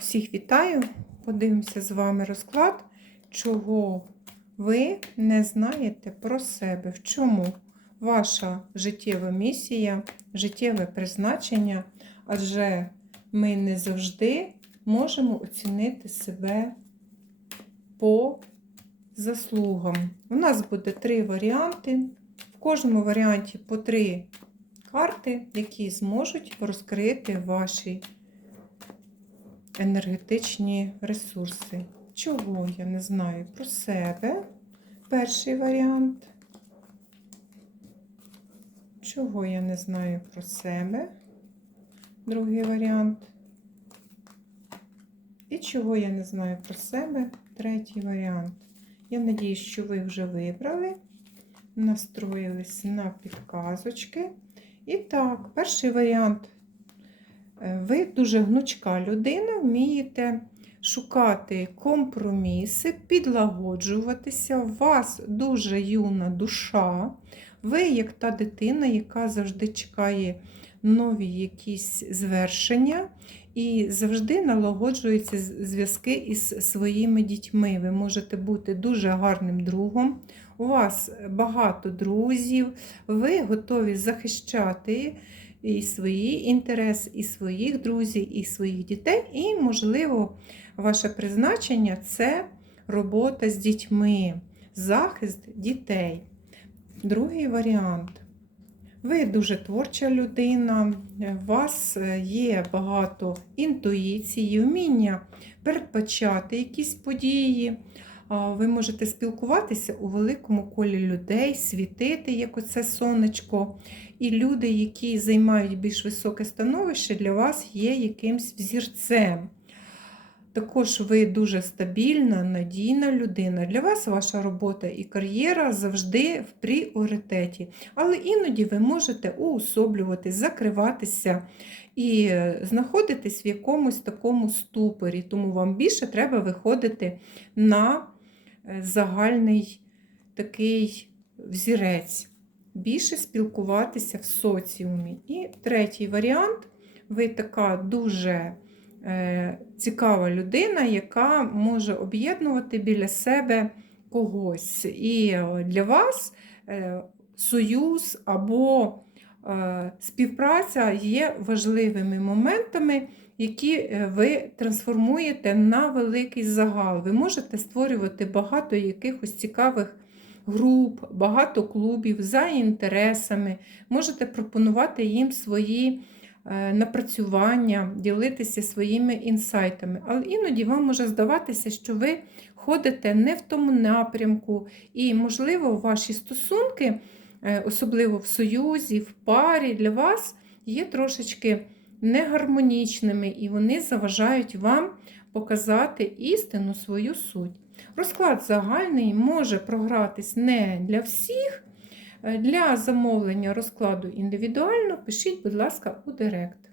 Всіх вітаю! Подивимося з вами розклад, чого ви не знаєте про себе. В чому ваша життєва місія, життєве призначення, адже ми не завжди можемо оцінити себе по заслугам. У нас буде три варіанти. В кожному варіанті по три карти, які зможуть розкрити ваші енергетичні ресурси. Чого я не знаю про себе? Перший варіант. Чого я не знаю про себе? Другий варіант. І чого я не знаю про себе? Третій варіант. Я надіюсь, що ви вже вибрали, настроїлись на підказочки. І так, перший варіант. Е, Ви дуже гнучка людина, вмієте шукати компроміси, підлагоджуватися. У вас дуже юна душа. Ви, як та дитина, яка завжди чекає нові якісь звершення і завжди налагоджуються зв'язки із своїми дітьми. Ви можете бути дуже гарним другом. У вас багато друзів, ви готові захищати і свої інтереси, і своїх друзів, і своїх дітей. І, можливо, ваше призначення це робота з дітьми, захист дітей. Другий варіант. Ви дуже творча людина, у вас є багато інтуїції, вміння передбачати якісь події. Ви можете спілкуватися у великому колі людей, світити, як оце сонечко. І люди, які займають більш високе становище, для вас є якимсь взірцем. Також ви дуже стабільна, надійна людина. Для вас ваша робота і кар'єра завжди в пріоритеті. Але іноді ви можете уособлюватись, закриватися і знаходитись в якомусь такому ступорі. Тому вам більше треба виходити на загальний такий взірець. Більше спілкуватися в соціумі. І третій варіант ви така дуже е, цікава людина, яка може об'єднувати біля себе когось. І для вас е, союз або е, співпраця є важливими моментами, які ви трансформуєте на великий загал. Ви можете створювати багато якихось цікавих груп, багато клубів за інтересами, можете пропонувати їм свої напрацювання, ділитися своїми інсайтами. Але іноді вам може здаватися, що ви ходите не в тому напрямку, і, можливо, ваші стосунки, особливо в союзі, в парі, для вас є трошечки негармонічними, і вони заважають вам показати істину свою суть. Розклад загальний може програтись не для всіх. Для замовлення розкладу індивідуально пишіть, будь ласка, у директ.